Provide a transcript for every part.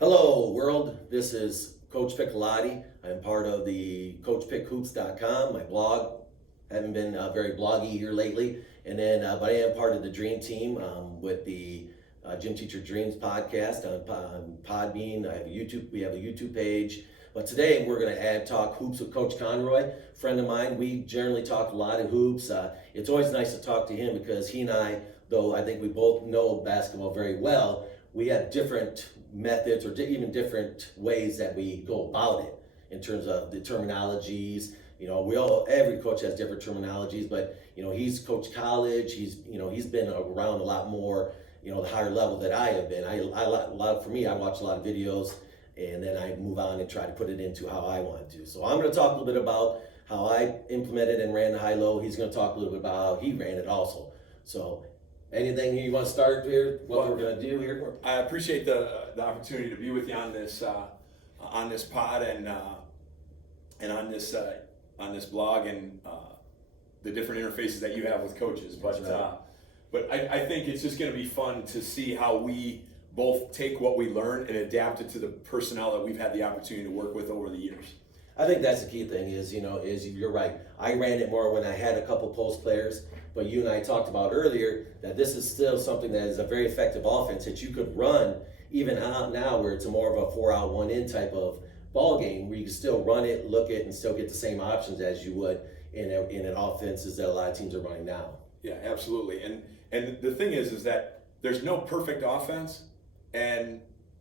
Hello world, this is Coach Piccolotti. I'm part of the CoachPickHoops.com, my blog. Haven't been very bloggy here lately, but I am part of the Dream Team with the Gym Teacher Dreams podcast on Podbean. We have a YouTube page. But today we're going to talk hoops with Coach Conroy, friend of mine. We generally talk a lot of hoops. It's always nice to talk to him because he and I, though I think we both know basketball very well, we have different methods or even different ways that we go about it in terms of the terminologies. Every coach has different terminologies, but he's coached college. He's been around a lot more, the higher level that I have been. For me, I watch a lot of videos and then I move on and try to put it into how I want to. So I'm going to talk a little bit about how I implemented and ran the high-low. He's going to talk a little bit about how he ran it also. So anything you want to start here? What we're going to do here? I appreciate the opportunity to be with you on this pod and on this blog and the different interfaces that you have with coaches. But I think it's just going to be fun to see how we both take what we learn and adapt it to the personnel that we've had the opportunity to work with over the years. I think that's the key thing is you're right. I ran it more when I had a couple post players, but you and I talked about earlier that this is still something that is a very effective offense that you could run even out now where it's a more of a 4-out 1-in type of ball game where you can still run it, look it, and still get the same options as you would in an offenses that a lot of teams are running now. Yeah, absolutely. And the thing is that there's no perfect offense, and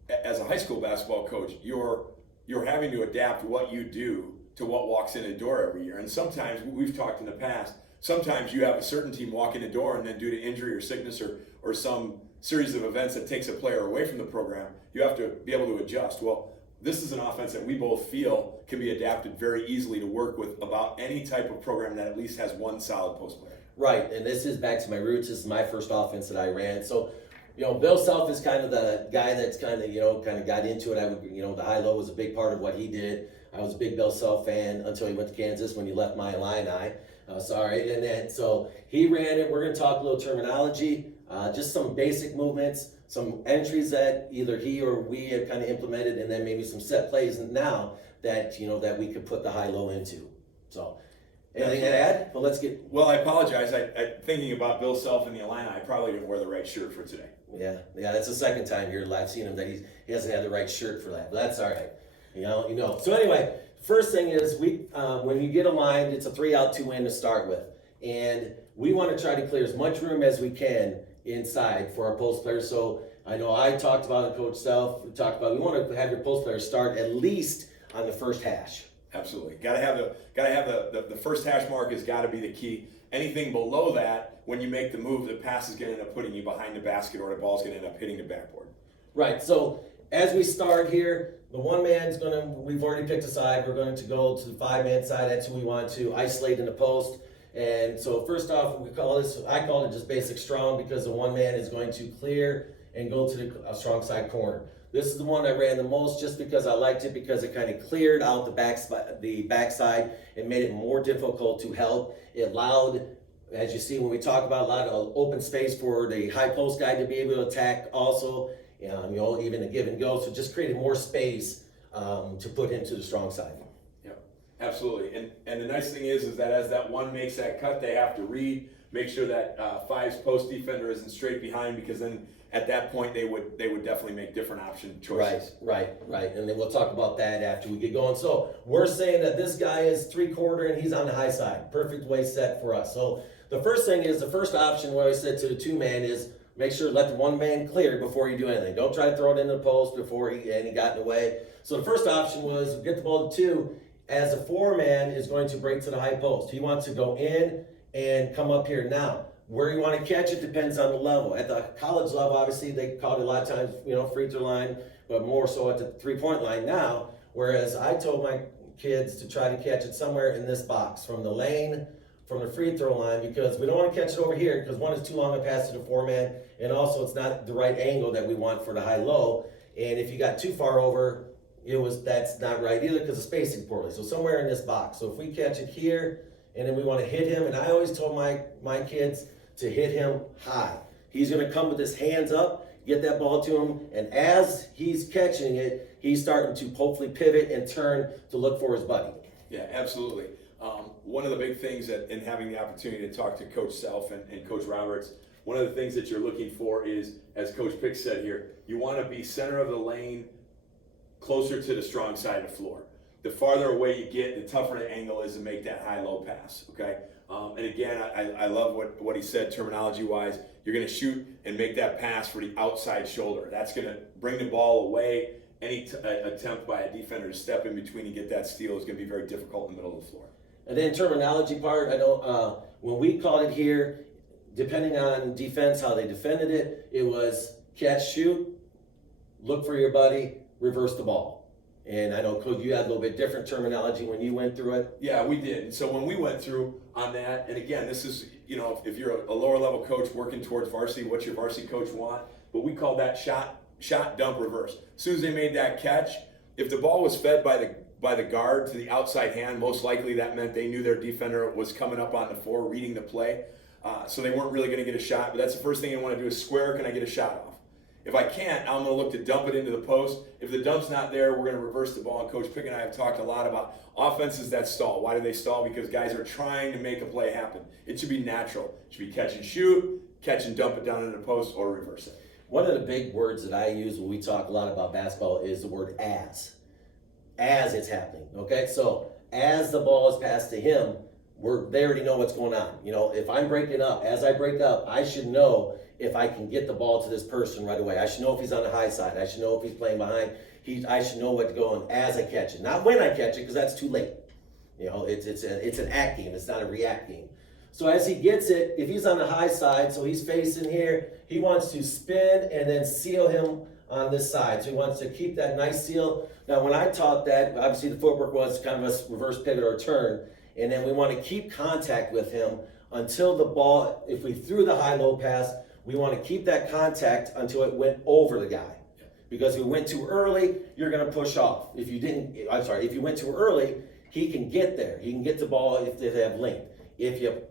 as a high school basketball coach, you're having to adapt what you do to what walks in the door every year. And sometimes, we've talked in the past, sometimes you have a certain team walk in the door and then due to injury or sickness or some series of events that takes a player away from the program, you have to be able to adjust. Well, this is an offense that we both feel can be adapted very easily to work with about any type of program that at least has one solid post player. Right, and this is back to my roots. This is my first offense that I ran. So, Bill Self is kind of the guy that's kind of got into it. The high-low was a big part of what he did. I was a big Bill Self fan until he went to Kansas when he left my Illini. So he ran it. We're going to talk a little terminology, just some basic movements, some entries that either he or we have kind of implemented, and then maybe some set plays now that that we could put the high-low into. So. Anything to add? Well, I apologize. I thinking about Bill Self and the Illini, I probably didn't wear the right shirt for today. Yeah, that's the second time here I've seen him that he hasn't had the right shirt for that, but that's all right. So anyway, first thing is when you get aligned, it's a 3-out 2-in to start with, and we want to try to clear as much room as we can inside for our post players. So I know I talked about it, Coach Self. We want to have your post players start at least on the first hash. Absolutely, got to have the first hash mark has got to be the key. Anything below that, when you make the move, the pass is going to end up putting you behind the basket, or the ball's going to end up hitting the backboard. Right. So as we start here, the one man's we've already picked a side. We're going to go to the 5-man side. That's who we want to isolate in the post. And so first off, I call it just basic strong because the one man is going to clear and go to the strong side corner. This is the one I ran the most just because I liked it because it kind of cleared out the backside and made it more difficult to help. It allowed, as you see when we talk about a lot of open space for the high post guy to be able to attack also, even a give and go. So just created more space to put him to the strong side. Yeah, absolutely. And the nice thing is that as that one makes that cut, they have to read, make sure that 5's post defender isn't straight behind, because then at that point, they would definitely make different option choices. Right. And then we'll talk about that after we get going. So we're saying that this guy is 3/4 and he's on the high side. Perfect way set for us. So the first thing is, the first option what I said to the 2-man is make sure to let the 1-man clear before you do anything. Don't try to throw it into the post before he got in the way. So the first option was get the ball to 2 as a 4-man is going to break to the high post. He wants to go in and come up here. Now, where you want to catch it depends on the level. At the college level, obviously, they call it a lot of times, free throw line, but more so at the 3-point line now. Whereas I told my kids to try to catch it somewhere in this box, from the lane, from the free throw line, because we don't want to catch it over here because one is too long a pass to the 4-man, and also it's not the right angle that we want for the high-low. And if you got too far over, that's not right either because it's spacing poorly. So somewhere in this box. So if we catch it here, and then we want to hit him, and I always told my kids to hit him high. He's going to come with his hands up. get that ball to him, and as he's catching it, he's starting to hopefully pivot and turn to look for his buddy. Yeah, absolutely. One of the big things that in having the opportunity to talk to Coach Self and Coach Roberts, one of the things that you're looking for is, as Coach Pick said here, you want to be center of the lane, closer to the strong side of the floor. The farther away you get, the tougher the angle is to make that high-low pass, okay? And again, I love what he said terminology-wise. You're going to shoot and make that pass for the outside shoulder. That's going to bring the ball away. Any attempt by a defender to step in between and get that steal is going to be very difficult in the middle of the floor. And then terminology part, I know when we called it here, depending on defense, how they defended it, it was catch, shoot, look for your buddy, reverse the ball. And I know, Coach, you had a little bit different terminology when you went through it. Yeah, we did. And so when we went through on that, and again, this is, if you're a lower level coach working towards varsity, what's your varsity coach want? But we call that shot, dump, reverse. As soon as they made that catch, if the ball was fed by the guard to the outside hand, most likely that meant they knew their defender was coming up on the floor, reading the play. So they weren't really going to get a shot. But that's the first thing you want to do is square, can I get a shot off? If I can't, I'm going to look to dump it into the post. If the dump's not there, we're going to reverse the ball. And Coach Pick and I have talked a lot about offenses that stall. Why do they stall? Because guys are trying to make a play happen. It should be natural. It should be catch and shoot, catch and dump it down into the post, or reverse it. One of the big words that I use when we talk a lot about basketball is the word as it's happening, okay? So as the ball is passed to him, they already know what's going on. If I'm breaking up, as I break up, I should know if I can get the ball to this person right away. I should know if he's on the high side. I should know if he's playing behind. I should know what's going as I catch it. Not when I catch it, because that's too late. It's an act game. It's not a react game. So as he gets it, if he's on the high side, so he's facing here, he wants to spin and then seal him on this side. So he wants to keep that nice seal. Now, when I taught that, obviously the footwork was kind of a reverse pivot or turn. And then we want to keep contact with him until the ball, if we threw the high-low pass, we want to keep that contact until it went over the guy. Because if we went too early, you're going to push off. If you went too early, he can get there. He can get the ball if they have length. If you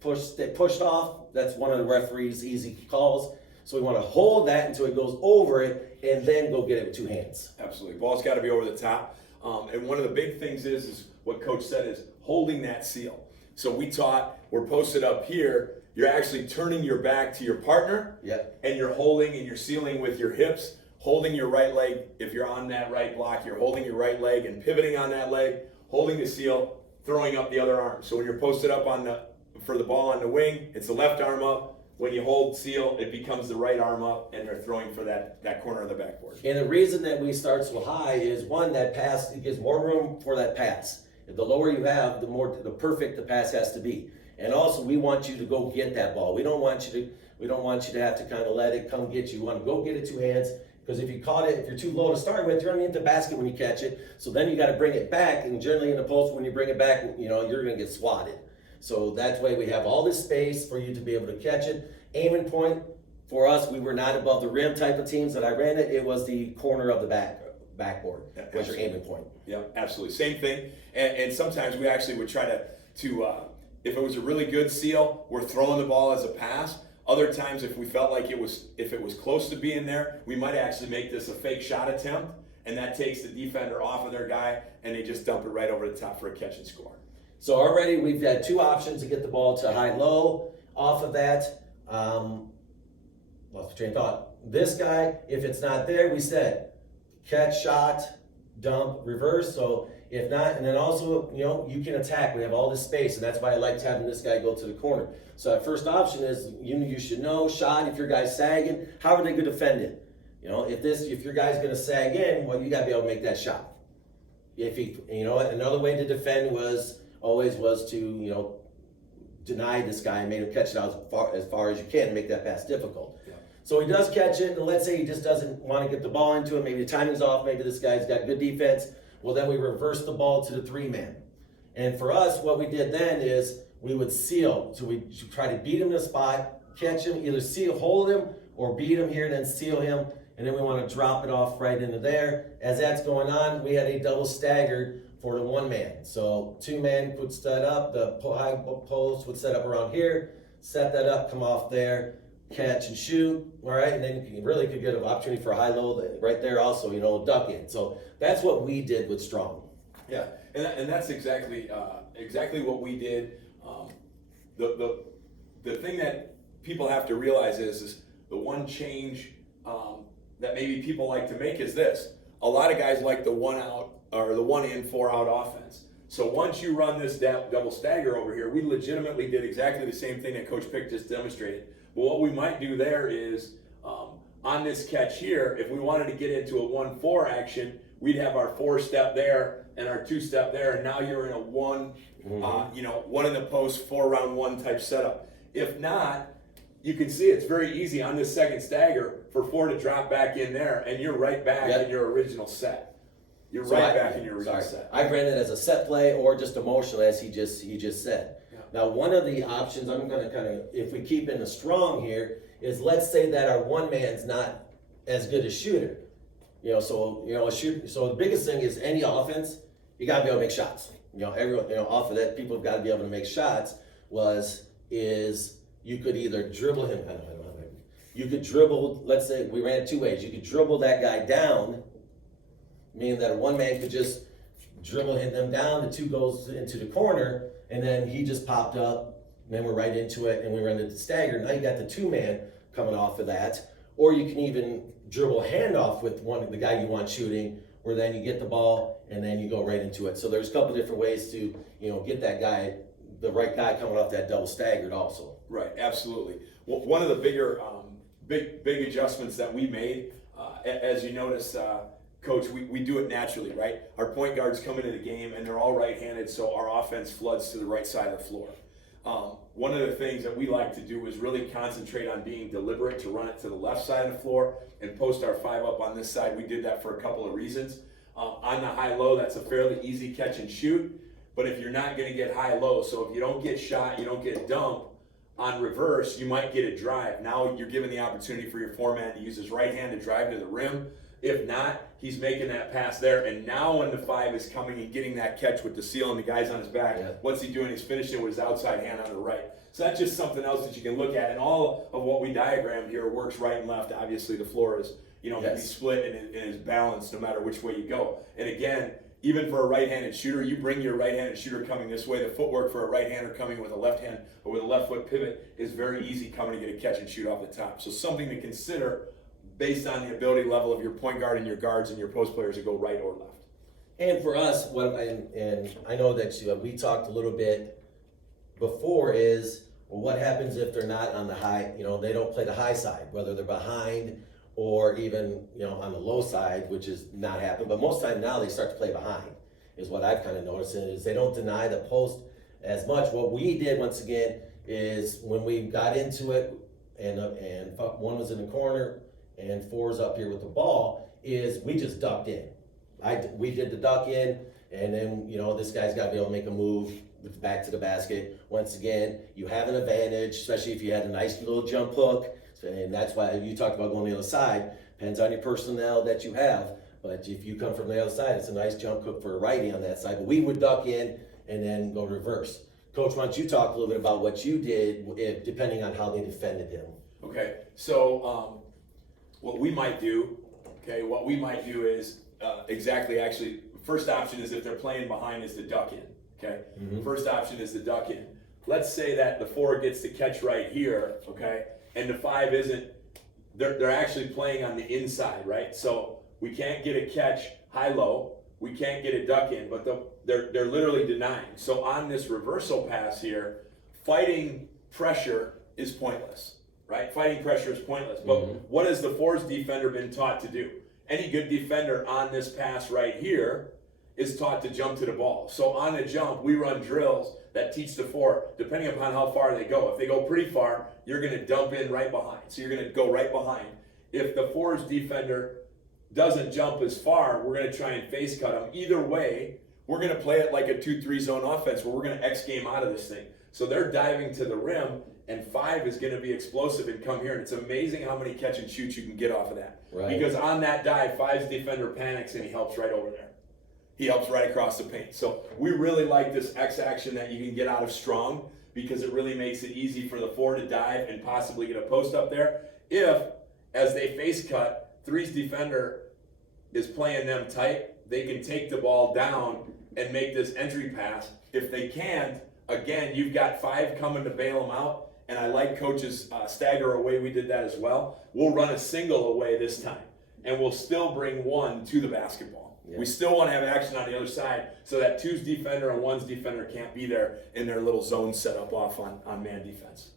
pushed off, that's one of the referee's easy calls. So we want to hold that until it goes over it and then go get it with two hands. Absolutely. Ball's got to be over the top. And one of the big things is what Coach said is holding that seal. So we taught, we're posted up here, you're actually turning your back to your partner, and you're holding and you're sealing with your hips, holding your right leg. If you're on that right block, you're holding your right leg and pivoting on that leg, holding the seal, throwing up the other arm. So when you're posted up for the ball on the wing, it's the left arm up. When you hold seal, it becomes the right arm up, and they're throwing for that corner of the backboard. And the reason that we start so high is, one, that pass, it gives more room for that pass. The lower you have, the perfect the pass has to be. And also, we want you to go get that ball. We don't want you to have to kind of let it come get you. You want to go get it two hands, because if you caught it, if you're too low to start with, you're going to hit the basket when you catch it. So then you got to bring it back, and generally in the post, when you bring it back, you're going to get swatted. So that's why we have all this space for you to be able to catch it. Aiming point for us, we were not above the rim type of teams that I ran it. It was the corner of the backboard was your aiming point. Yeah, absolutely. Same thing. And sometimes we actually would try to if it was a really good seal, we're throwing the ball as a pass. Other times, if we felt like if it was close to being there, we might actually make this a fake shot attempt, and that takes the defender off of their guy, and they just dump it right over the top for a catch and score. So already we've had two options to get the ball to high-low. Off of that, lost the train of thought. This guy, if it's not there, we said catch, shot, dump, reverse. So if not, and then also, you can attack. We have all this space, and that's why I liked having this guy go to the corner. So that first option is you should know shot. If your guy's sagging, how are they going to defend it? If your guy's going to sag in, well, you got to be able to make that shot. If another way to defend was to deny this guy and made him catch it out as far as you can and make that pass difficult. Yeah. So he does catch it, and let's say he just doesn't want to get the ball into it. Maybe the timing's off. Maybe this guy's got good defense. Well, then we reverse the ball to the three-man. And for us, what we did then is we would seal. So we try to beat him in a spot, catch him, either hold him or beat him here and then seal him. And then we want to drop it off right into there. As that's going on, we had a double staggered for the one man. So two men would set up, the high post would set up around here, set that up, come off there, catch and shoot, all right, and then you really could get an opportunity for a high-low right there also, duck in. So that's what we did with Strong. Yeah, and that's exactly what we did. The thing that people have to realize is the one change that maybe people like to make is this. A lot of guys like the 1 out or the 1 in 4 out offense. So once you run this double stagger over here, we legitimately did exactly the same thing that Coach Pick just demonstrated. But what we might do there is on this catch here, if we wanted to get into a 1-4 action, we'd have our 4-step there and our 2-step there, and now you're in a one in the post 4-round-1 type setup. If not, you can see it's very easy on this second stagger for 4 to drop back in there, and you're right back in your original set. You're back in your original set. I ran it as a set play or just emotional, as he just said. Yeah. Now, one of the options I'm going to kind of, if we keep in the Strong here, is let's say that our one man's not as good a shooter. So the biggest thing is any offense, you got to be able to make shots. Everyone, off of that, people have got to be able to make shots. Is you could either dribble him. You could dribble. Let's say we ran 2 ways. You could dribble that guy down, meaning that one man could just dribble them down. The 2 goes into the corner, and then he just popped up. And then we're right into it, and we run into the stagger. Now you got the 2-man coming off of that, or you can even dribble a handoff with the guy you want shooting, where then you get the ball and then you go right into it. So there's a couple different ways to get that guy, the right guy coming off that double staggered also. Right, absolutely. Well, one of the bigger big adjustments that we made, as you notice, Coach, we do it naturally, right? Our point guards come into the game and they're all right-handed, so our offense floods to the right side of the floor. One of the things that we like to do is really concentrate on being deliberate to run it to the left side of the floor and post our 5 up on this side. We did that for a couple of reasons. On the high-low, that's a fairly easy catch and shoot, but if you're not going to get high-low, so if you don't get shot, you don't get dumped, on reverse, you might get a drive. Now you're given the opportunity for your 4-man to use his right hand to drive to the rim. If not, he's making that pass there. And now when the 5 is coming and getting that catch with the seal and the guy's on his back, what's he doing? He's finishing with his outside hand on the right. So that's just something else that you can look at. And all of what we diagrammed here works right and left. Obviously, the floor is, can be split and is balanced no matter which way you go. And again, even for a right-handed shooter, you bring your right-handed shooter coming this way. The footwork for a right-hander coming with a left hand or with a left foot pivot is very easy coming to get a catch and shoot off the top. So something to consider based on the ability level of your point guard and your guards and your post players to go right or left. And for us, and I know that we talked a little bit before is, well, what happens if they're not on the high, they don't play the high side, whether they're behind or even, on the low side, which is not happening. But most of the time now they start to play behind, is what I've kind of noticed, is they don't deny the post as much. What we did, once again, is when we got into it, and 1 was in the corner, and 4's up here with the ball, is we just ducked in. We did the duck in, and then, this guy's got to be able to make a move back to the basket. Once again, you have an advantage, especially if you had a nice little jump hook. And that's why you talked about going to the other side. Depends on your personnel that you have. But if you come from the other side, it's a nice jump hook for a righty on that side. But we would duck in and then go reverse. Coach, why don't you talk a little bit about what you did, depending on how they defended him? Okay, so what we might do is actually, first option is if they're playing behind is the duck in. Okay, First option is the duck in. Let's say that the 4 gets the catch right here, okay, and the 5 isn't. They're actually playing on the inside, right? So we can't get a catch high-low. We can't get a duck in, but they're literally denying. So on this reversal pass here, fighting pressure is pointless, right? Fighting pressure is pointless. But what has the 4's defender been taught to do? Any good defender on this pass right here is taught to jump to the ball. So on the jump, we run drills that teach the 4, depending upon how far they go. If they go pretty far, you're going to dump in right behind. So you're going to go right behind. If the 4's defender doesn't jump as far, we're going to try and face cut him. Either way, we're going to play it like a 2-3 zone offense where we're going to X game out of this thing. So they're diving to the rim, and 5 is going to be explosive and come here. And it's amazing how many catch and shoots you can get off of that. Right. Because on that dive, 5's defender panics and he helps right over there. He helps right across the paint. So we really like this X action that you can get out of Strong because it really makes it easy for the 4 to dive and possibly get a post up there. If, as they face cut, 3's defender is playing them tight, they can take the ball down and make this entry pass. If they can't, again, you've got 5 coming to bail them out, and I like coach's stagger away. We did that as well. We'll run a single away this time, and we'll still bring 1 to the basketball. Yeah. We still want to have action on the other side so that 2's defender and 1's defender can't be there in their little zone set up off on man defense.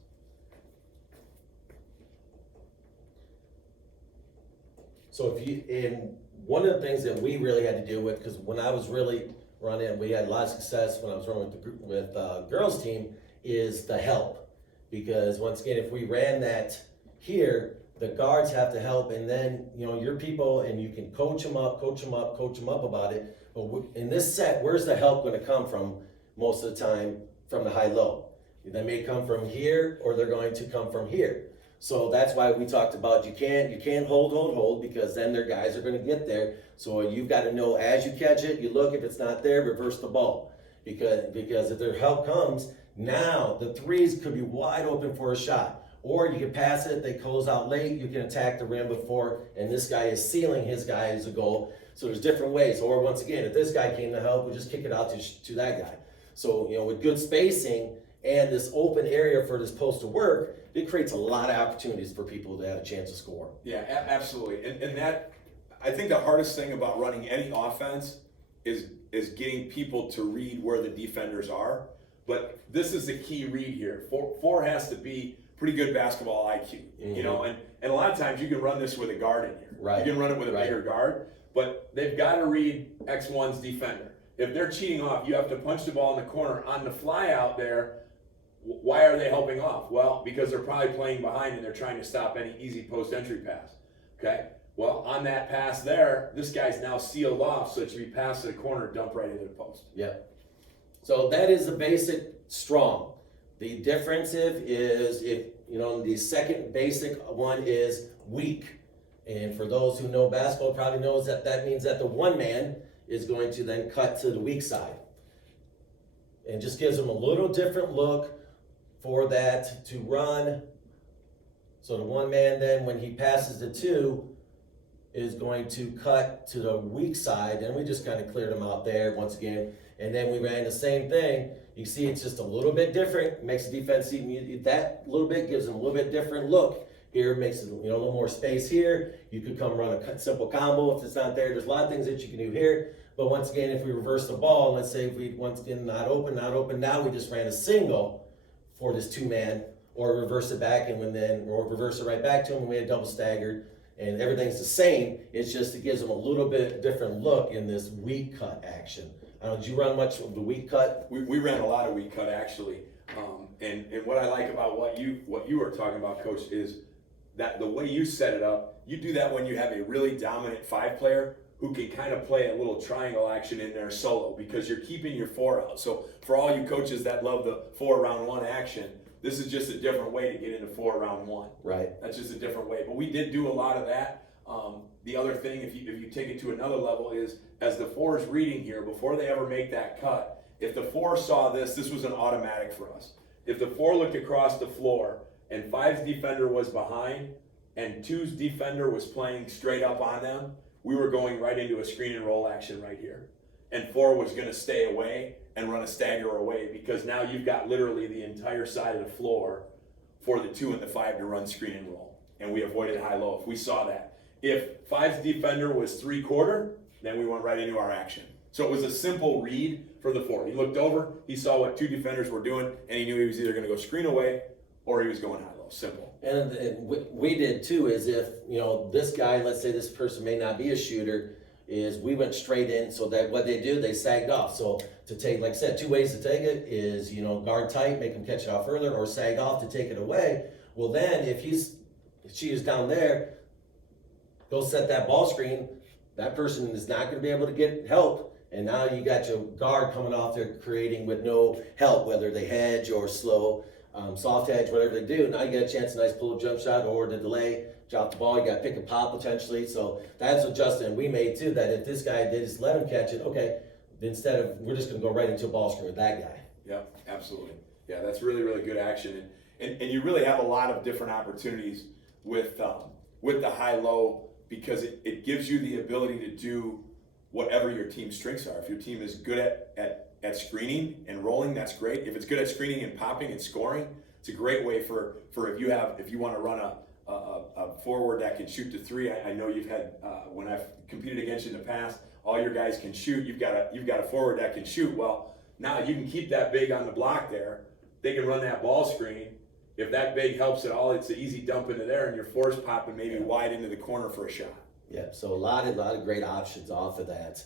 So and one of the things that we really had to deal with, because when I was really running, we had a lot of success when I was running with girls team, is the help. Because once again, if we ran that here, the guards have to help, and then, your people, and you can coach them up about it. But in this set, where's the help going to come from most of the time? From the high-low. They may come from here, or they're going to come from here. So that's why we talked about you can't hold, because then their guys are going to get there. So you've got to know as you catch it, you look, if it's not there, reverse the ball. Because if their help comes, now the 3s could be wide open for a shot. Or you can pass it, they close out late, you can attack the rim before, and this guy is sealing his guy as a goal. So there's different ways. Or once again, if this guy came to help, we just kick it out to that guy. So, with good spacing and this open area for this post to work, it creates a lot of opportunities for people to have a chance to score. Yeah, absolutely. And that, I think the hardest thing about running any offense is getting people to read where the defenders are. But this is the key read here. 4 has to be pretty good basketball IQ, and a lot of times you can run this with a guard in here. Right. You can run it with a bigger guard, but they've got to read X1's defender. If they're cheating off, you have to punch the ball in the corner. On the fly out there, why are they helping off? Well, because they're probably playing behind and they're trying to stop any easy post entry pass. Okay? Well, on that pass there, this guy's now sealed off, so it should be passed to the corner, dump right into the post. Yep. So that is the basic strong. The difference is the second basic one is weak. And for those who know basketball probably knows that means that the 1 man is going to then cut to the weak side. And just gives them a little different look for that to run. So the 1 man then, when he passes the 2, is going to cut to the weak side. And we just kind of cleared them out there once again. And then we ran the same thing. You see it's just a little bit different. Makes the defense even, that little bit gives them a little bit different look. Here makes it a little more space here. You could come run a simple combo if it's not there. There's a lot of things that you can do here. But once again, if we reverse the ball, let's say if we once again not open, now we just ran a single for this 2 man, or reverse it back or reverse it right back to him, and we had double staggered, and everything's the same. It's just it gives them a little bit different look in this weak cut action. Did you run much of the weak cut? We ran a lot of weak cut actually, and what I like about what you were talking about, Coach, is that the way you set it up. You do that when you have a really dominant 5 player who can kind of play a little triangle action in there solo, because you're keeping your 4 out. So for all you coaches that love the 4 round 1 action, this is just a different way to get into 4 round 1. Right. That's just a different way. But we did do a lot of that. The other thing, if you take it to another level, is as the 4 is reading here, before they ever make that cut, if the 4 saw this was an automatic for us. If the 4 looked across the floor and 5's defender was behind and 2's defender was playing straight up on them, we were going right into a screen and roll action right here. And 4 was going to stay away and run a stagger away, because now you've got literally the entire side of the floor for the 2 and the 5 to run screen and roll. And we avoided high-low if we saw that. If 5's defender was 3/4, then we went right into our action. So it was a simple read for the 4. He looked over, he saw what 2 defenders were doing, and he knew he was either going to go screen away or he was going high-low. Simple. And we did too, is if, this guy, let's say this person may not be a shooter, is we went straight in, so that what they do, they sagged off. So to take, like I said, 2 ways to take it is, guard tight, make him catch it off further, or sag off to take it away. Well then, if she is down there, go set that ball screen, that person is not gonna be able to get help. And now you got your guard coming off there creating with no help, whether they hedge or slow, soft hedge, whatever they do. Now you get a chance, a nice pull-up jump shot or the delay, drop the ball, you got pick and pop potentially. So that's what Justin, we made too, that if this guy did just let him catch it, okay, instead of, we're just gonna go right into a ball screen with that guy. Yeah, absolutely. Yeah, that's really, really good action. And you really have a lot of different opportunities with the high-low, because it gives you the ability to do whatever your team's strengths are. If your team is good at screening and rolling, that's great. If it's good at screening and popping and scoring, it's a great way for if you want to run a forward that can shoot to three. I know you've had when I've competed against you in the past, all your guys can shoot. You've got a forward that can shoot. Well, now you can keep that big on the block there. They can run that ball screen. If that big helps at all, it's an easy dump into there, and your force popping maybe wide into the corner for a shot. Yeah, so a lot of great options off of that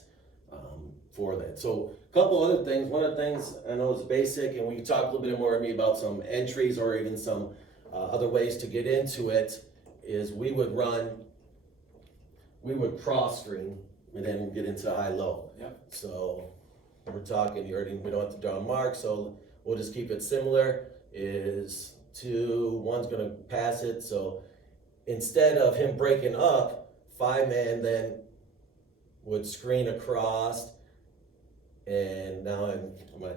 for that. So a couple other things. One of the things I know is basic, and we can talk a little bit more with me about some entries or even some other ways to get into it, is we would cross screen and then get into high-low. Yep. So we're talking, we don't have to draw a mark, so we'll just keep it similar. Is one's gonna pass it, so instead of him breaking up, 5-man then would screen across, and now I'm gonna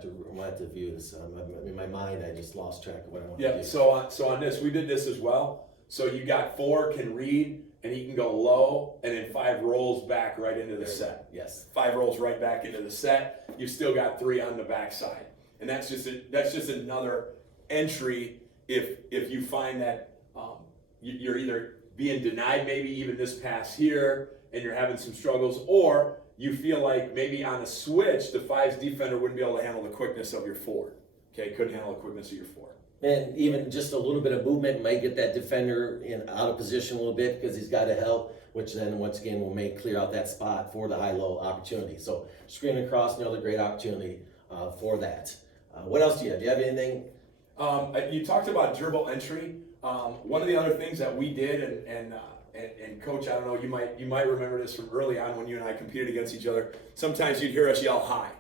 have to view this. In my mind, I just lost track of what I want to do. So on this, we did this as well. So you got 4 can read, and he can go low, and then 5 rolls back right into the set. Yes. 5 rolls right back into the set. You've still got 3 on the backside, and that's just another entry if you find that you're either being denied maybe even this pass here and you're having some struggles, or you feel like maybe on a switch the 5's defender wouldn't be able to handle the quickness of your 4. Okay, couldn't handle the quickness of your 4. And even just a little bit of movement might get that defender out of position a little bit because he's got to help, which then once again will clear out that spot for the high-low opportunity. So screen across, another great opportunity for that. What else do you have? Do you have anything? You talked about dribble entry. One of the other things that we did, and Coach, I don't know, you might remember this from early on when you and I competed against each other. Sometimes you'd hear us yell high.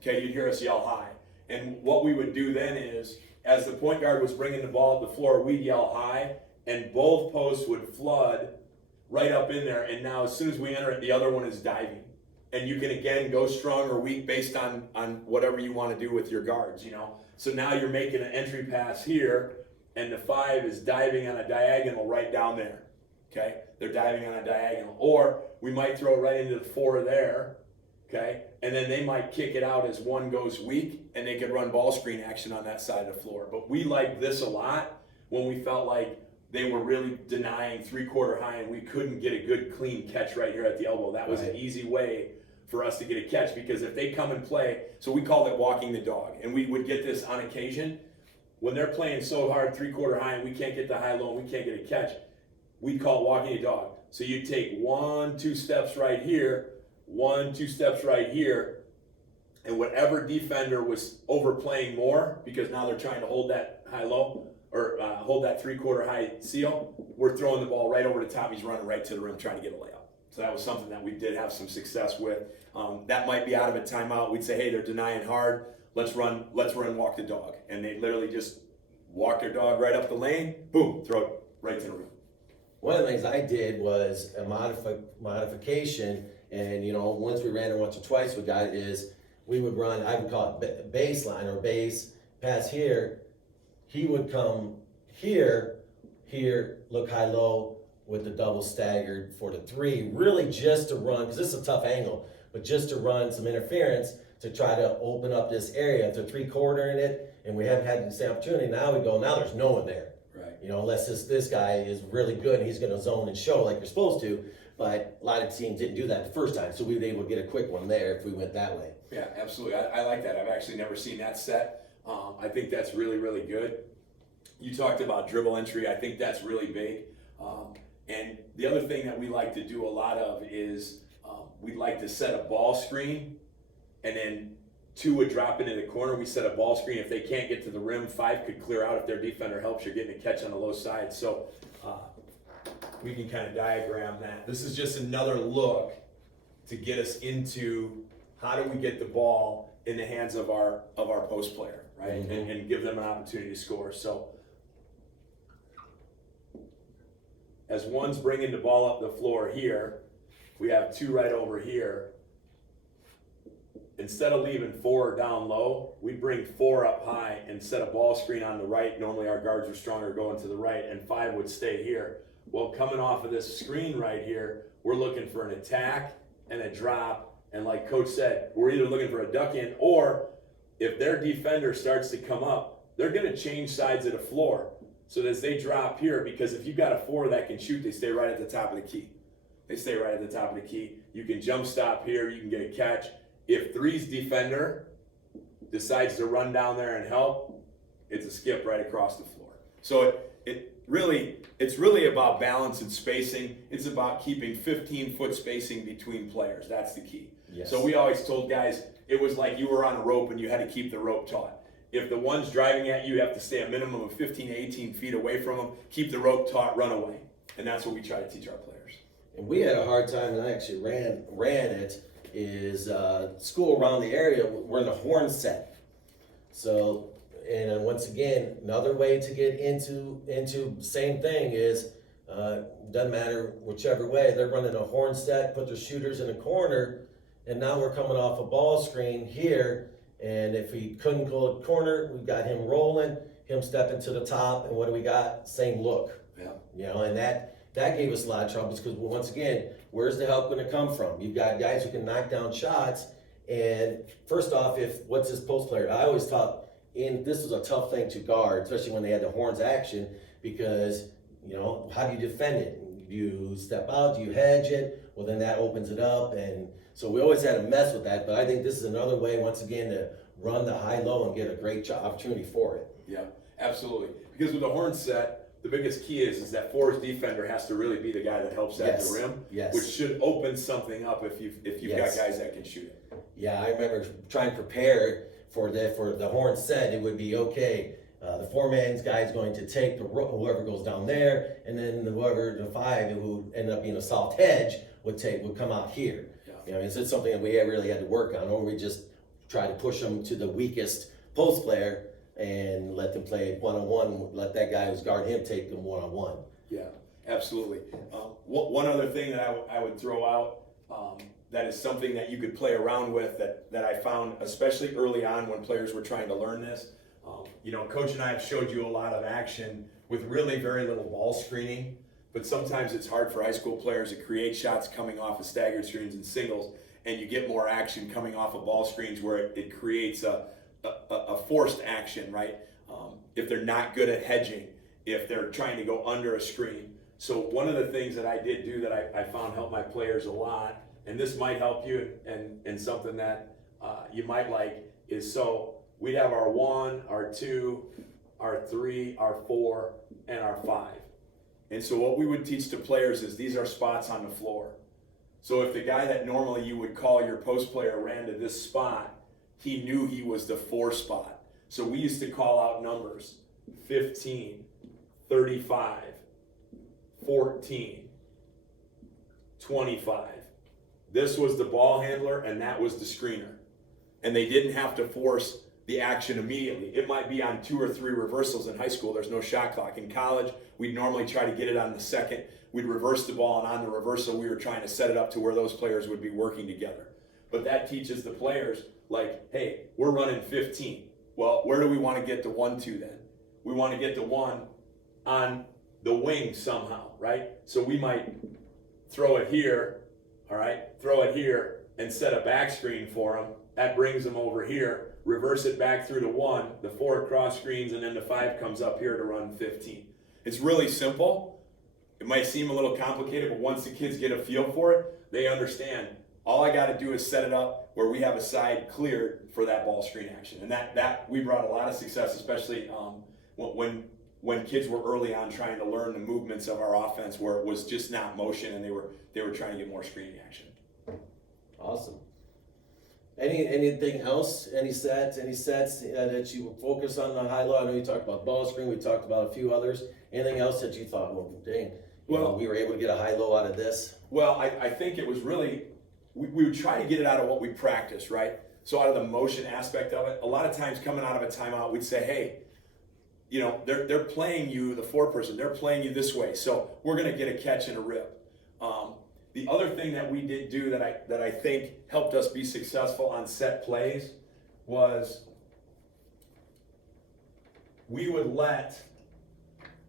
Okay, you'd hear us yell high. And what we would do then is, as the point guard was bringing the ball up the floor, we'd yell high, and both posts would flood right up in there. And now as soon as we enter it, the other one is diving. And you can again go strong or weak based on whatever you want to do with your guards, So now you're making an entry pass here, and the 5 is diving on a diagonal right down there. Okay? They're diving on a diagonal. Or we might throw it right into the 4 there. Okay? And then they might kick it out as one goes weak, and they could run ball screen action on that side of the floor. But we liked this a lot when we felt like they were really denying 3/4 high, and we couldn't get a good clean catch right here at the elbow. That was an easy way for us to get a catch, because if they come and play, so we called it walking the dog, and we would get this on occasion when they're playing so hard 3/4 high and we can't get the high-low and we can't get a catch. We'd call it walking the dog. So you take 1-2 steps right here, 1-2 steps right here, and whatever defender was overplaying more, because now they're trying to hold that high-low or hold that 3/4 high seal, we're throwing the ball right over the top. He's running right to the rim trying to get a layup. So that was something that we did have some success with. That might be out of a timeout. We'd say, hey, they're denying hard. Let's run walk the dog. And they literally just walk their dog right up the lane, boom, throw it right to the rim. One of the things I did was a modification, and once we ran it once or twice with guys, is we would run, I would call it baseline or base pass here. He would come here, look high-low with the double staggered for the 3, really just to run, because this is a tough angle, but just to run some interference to try to open up this area. If they're 3/4 in it, and we haven't had the same opportunity, now there's no one there. Right. Unless this guy is really good and he's going to zone and show like you're supposed to. But a lot of teams didn't do that the first time, so we were able to get a quick one there if we went that way. Yeah, absolutely. I like that. I've actually never seen that set. I think that's really, really good. You talked about dribble entry. I think that's really big. And the other thing that we like to do a lot of is we'd like to set a ball screen, and then 2 would drop into the corner. We set a ball screen. If they can't get to the rim, 5 could clear out if their defender helps. You're getting a catch on the low side. So we can kind of diagram that. This is just another look to get us into how do we get the ball in the hands of our post player, right? Mm-hmm. And give them an opportunity to score. So as one's bringing the ball up the floor here, we have 2 right over here. instead of leaving 4 down low, we bring 4 up high and set a ball screen on the right. Normally our guards are stronger going to the right, and 5 would stay here. Well, coming off of this screen right here, we're looking for an attack and a drop. And like Coach said, we're either looking for a duck in, or if their defender starts to come up, they're going to change sides of the floor. So that as they drop here, because if you've got a 4 that can shoot, they stay right at the top of the key. They stay right at the top of the key. You can jump stop here, you can get a catch. If 3's defender decides to run down there and help, it's a skip right across the floor. So it's really about balance and spacing. It's about keeping 15-foot spacing between players. That's the key. Yes. So we always told guys, it was like you were on a rope and you had to keep the rope taut. If the one's driving at you, you have to stay a minimum of 15 to 18 feet away from them, keep the rope taut, run away. And that's what we try to teach our players. And we had a hard time, and I actually ran it, is school around the area, we're in the horn set. So, and once again, another way to get into same thing is, doesn't matter whichever way, they're running a horn set, put their shooters in a corner, and now we're coming off a ball screen here, and if he couldn't go to corner, we've got him rolling, him stepping to the top, and what do we got? Same look. Yeah. You know, and that gave us a lot of troubles because, once again, where's the help going to come from? You've got guys who can knock down shots, and first off, what's his post player? I always thought this was a tough thing to guard, especially when they had the horns action, because, you know, how do you defend it? Do you step out? Do you hedge it? Well, then that opens it up, and so we always had to mess with that. But I think this is another way, once again, to run the high-low and get a great opportunity for it. Yeah, absolutely. Because with the horn set, the biggest key is that 4's defender has to really be the guy that helps at the rim, which should open something up if you've got guys that can shoot it. Yeah, I remember trying to prepare for the horn set. It would be okay. The 4-man's guy is going to take whoever goes down there, and then the 5 who ended up being a soft hedge would come out here. Yeah. You know, is it something that we really had to work on, or we just try to push them to the weakest post player and let them play one-on-one, let that guy who's guarding him take them one-on-one. Yeah, absolutely. One other thing that I would throw out that is something that you could play around with that I found, especially early on when players were trying to learn this. You know, Coach and I have showed you a lot of action with really very little ball screening, but sometimes it's hard for high school players to create shots coming off of staggered screens and singles, and you get more action coming off of ball screens where it creates a forced action, right? If they're not good at hedging, if they're trying to go under a screen. So one of the things that I did do that I found helped my players a lot, and this might help you and something that you might like, is so we'd have our 1, our 2, our 3, our 4, and our 5. And so what we would teach to players is these are spots on the floor. So if the guy that normally you would call your post player ran to this spot, he knew he was the 4 spot. So we used to call out numbers: 15, 35, 14, 25. This was the ball handler and that was the screener. And they didn't have to force the action immediately. It might be on 2 or 3 reversals in high school. There's no shot clock. In college, we'd normally try to get it on the second. We'd reverse the ball, and on the reversal, we were trying to set it up to where those players would be working together. But that teaches the players, like, hey, we're running 15. Well, where do we want to get the 1 to then? We want to get the 1 on the wing somehow, right? So we might throw it here, all right? Throw it here and set a back screen for them. That brings them over here. Reverse it back through to 1, the 4 cross screens, and then the 5 comes up here to run 15. It's really simple. It might seem a little complicated, but once the kids get a feel for it, they understand. All I got to do is set it up where we have a side cleared for that ball screen action. And that we brought a lot of success, especially when kids were early on trying to learn the movements of our offense, where it was just not motion and they were trying to get more screening action. Awesome. Anything else? Any sets that you focus on the high-low? I know you talked about ball screen. We talked about a few others. Anything else that you thought, well, dang, we were able to get a high-low out of this? Well, I think it was really, we would try to get it out of what we practice, right? So out of the motion aspect of it, a lot of times coming out of a timeout, we'd say, hey, you know, they're playing you, the 4 person, they're playing you this way, so we're going to get a catch and a rip. The other thing that we did do that I think helped us be successful on set plays was we would let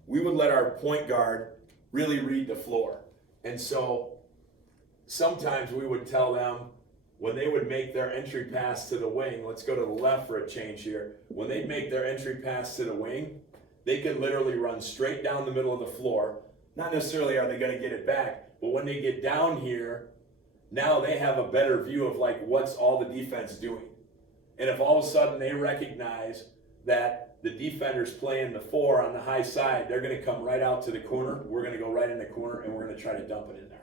our point guard really read the floor. And so sometimes we would tell them when they would make their entry pass to the wing, let's go to the left for a change here. When they'd make their entry pass to the wing, they could literally run straight down the middle of the floor. Not necessarily are they going to get it back, but when they get down here, now they have a better view of like what's all the defense doing. And if all of a sudden they recognize that the defender's playing the 4 on the high side, they're going to come right out to the corner. We're going to go right in the corner and we're going to try to dump it in there.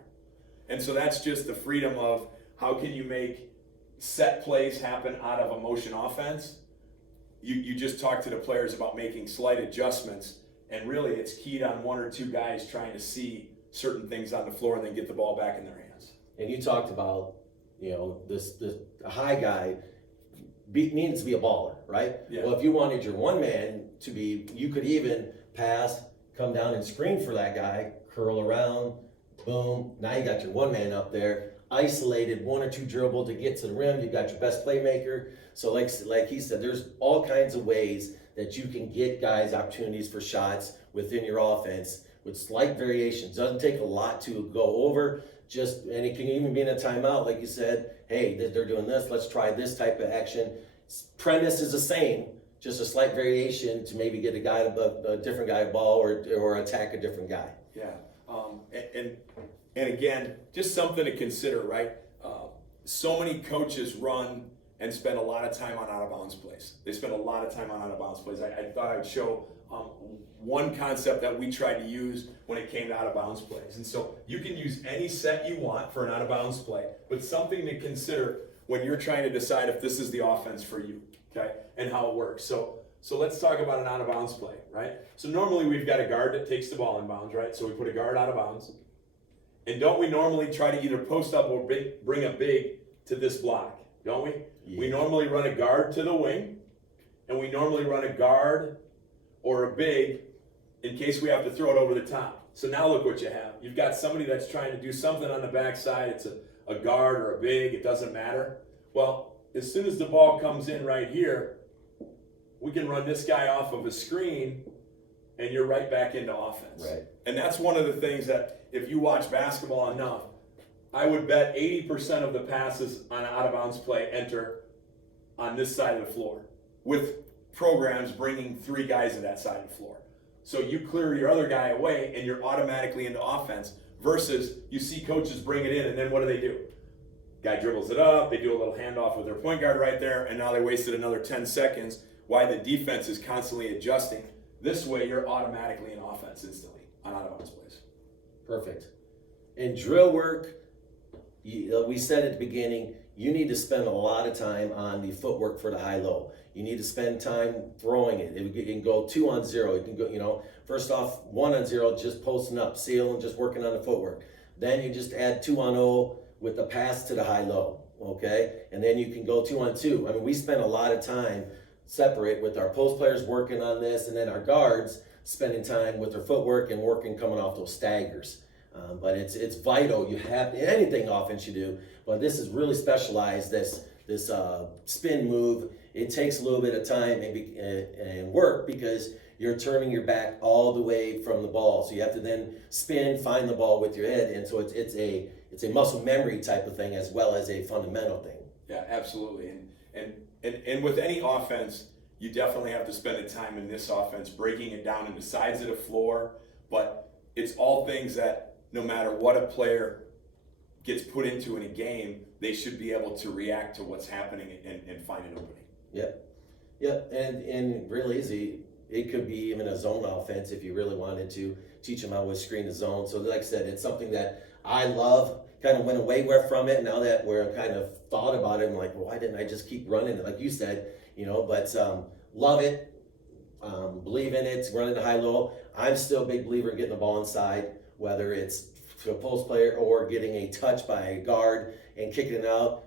And so that's just the freedom of how can you make set plays happen out of a motion offense. You just talk to the players about making slight adjustments, and really it's keyed on 1 or 2 guys trying to see certain things on the floor and then get the ball back in their hands. And you talked about, this high guy needs to be a baller, right? Yeah. Well, if you wanted your one man to be, you could even pass, come down and screen for that guy, curl around, boom. Now you got your one man up there, isolated, 1 or 2 dribble to get to the rim. You got your best playmaker. So like he said, there's all kinds of ways that you can get guys opportunities for shots within your offense with slight variations. Doesn't take a lot to go over. And it can even be in a timeout, like you said, hey, they're doing this, let's try this type of action. Premise is the same, just a slight variation to maybe get a different guy a ball or attack a different guy. Yeah, and again, just something to consider, right? So many coaches run and spend a lot of time on out-of-bounds plays. They spend a lot of time on out-of-bounds plays. I thought I'd show one concept that we tried to use when it came to out-of-bounds plays. And so you can use any set you want for an out-of-bounds play, but something to consider when you're trying to decide if this is the offense for you, okay, and how it works. So let's talk about an out-of-bounds play, right? So normally we've got a guard that takes the ball in bounds, right? So we put a guard out of bounds. And don't we normally try to either post up or bring a big to this block, don't we? Yeah. We normally run a guard to the wing, and we normally run a guard or a big in case we have to throw it over the top. So now look what you have. You've got somebody that's trying to do something on the backside. It's a guard or a big, it doesn't matter. Well, as soon as the ball comes in right here, we can run this guy off of a screen and you're right back into offense. Right. And that's one of the things that if you watch basketball enough, I would bet 80% of the passes on an out-of-bounds play enter on this side of the floor, with programs bringing 3 guys to that side of the floor. So you clear your other guy away and you're automatically into offense, versus you see coaches bring it in and then what do? Guy dribbles it up, they do a little handoff with their point guard right there, and now they wasted another 10 seconds while the defense is constantly adjusting. This way you're automatically in offense instantly on out-of-bounds plays. Perfect. In drill work, we said at the beginning, you need to spend a lot of time on the footwork for the high-low. You need to spend time throwing it. It can go 2 on 0. It can go, first off 1 on 0, just posting up, sealing, just working on the footwork. Then you just add 2 on 0 with the pass to the high-low, okay? And then you can go 2 on 2. I mean, we spend a lot of time separate with our post players working on this, and then our guards spending time with their footwork and working coming off those staggers. But it's vital. You have anything offense you do, but this is really specialized. This spin move, it takes a little bit of time and work because you're turning your back all the way from the ball. So you have to then spin, find the ball with your head, and so it's a muscle memory type of thing as well as a fundamental thing. Yeah, absolutely. And with any offense, you definitely have to spend the time in this offense breaking it down into sides of the floor. But it's all things that no matter what a player gets put into in a game, they should be able to react to what's happening and find an opening. Yep, and real easy. It could be even a zone offense if you really wanted to teach them how to screen the zone. So like I said, it's something that I love. Kind of went away from it. Now that we're kind of thought about it, I'm like, well, why didn't I just keep running it? Like you said, but love it, believe in it, running the high-low. I'm still a big believer in getting the ball inside, whether it's to a post player or getting a touch by a guard and kicking it out.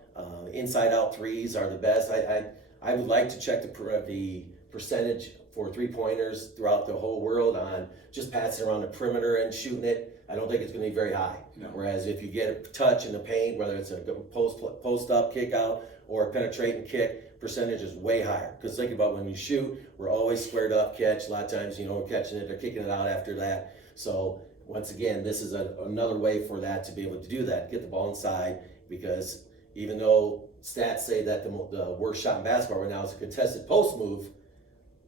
Inside-out threes are the best. I would like to check the percentage for 3-pointers throughout the whole world on just passing around the perimeter and shooting it. I don't think it's going to be very high. No. Whereas if you get a touch in the paint, whether it's a post up kick out or a penetrating kick, percentage is way higher. Because think about when you shoot, we're always squared up catch. A lot of times, you know, we're catching it, they're kicking it out after that. So once again, this is another way for that to be able to do that, get the ball inside, because even though stats say that the worst shot in basketball right now is a contested post move,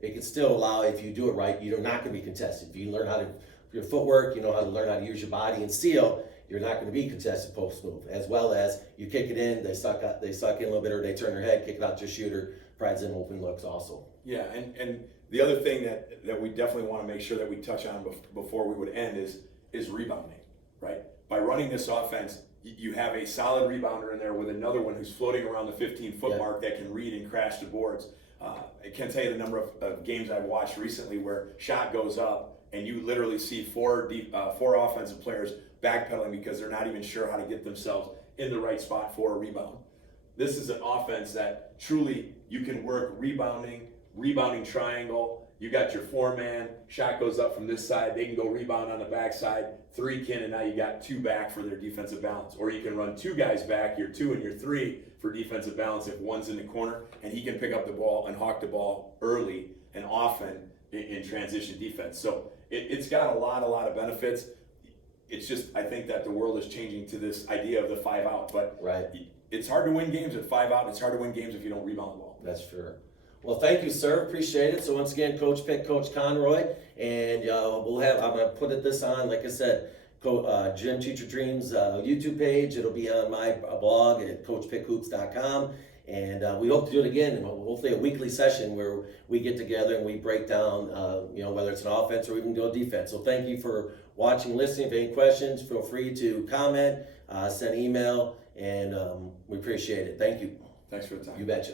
it can still allow, if you do it right, you're not going to be contested. If you learn how to, your footwork, you know how to learn how to use your body and steal, you're not going to be contested post move. As well as you kick it in, they suck in a little bit, or they turn their head, kick it out to your shooter, provides them open looks also. Yeah, and the other thing that we definitely want to make sure that we touch on before we would end is rebounding, right? By running this offense, you have a solid rebounder in there with another one who's floating around the 15-foot mark that can read and crash the boards. I can't tell you the number of games I've watched recently where shot goes up and you literally see four offensive players backpedaling because they're not even sure how to get themselves in the right spot for a rebound. This is an offense that truly you can work rebounding triangle. You got your 4-man, shot goes up from this side, they can go rebound on the backside, 3 can, and now you got 2 back for their defensive balance. Or you can run 2 guys back, your 2 and your 3 for defensive balance if one's in the corner, and he can pick up the ball and hawk the ball early and often in transition defense. So it's got a lot of benefits. It's just, I think that the world is changing to this idea of the 5 out, but right. It's hard to win games at 5 out, and it's hard to win games if you don't rebound the ball. That's fair. Well, thank you, sir. Appreciate it. So once again, Coach Pick, Coach Conroy, and I'm going to put this on, like I said, Gym Teacher Dreams YouTube page. It'll be on my blog at CoachPickHoops.com. And we hope to do it again, hopefully a weekly session where we get together and we break down, whether it's an offense or even do a defense. So thank you for watching, listening. If you have any questions, feel free to comment, send email, and we appreciate it. Thank you. Thanks for the time. You betcha.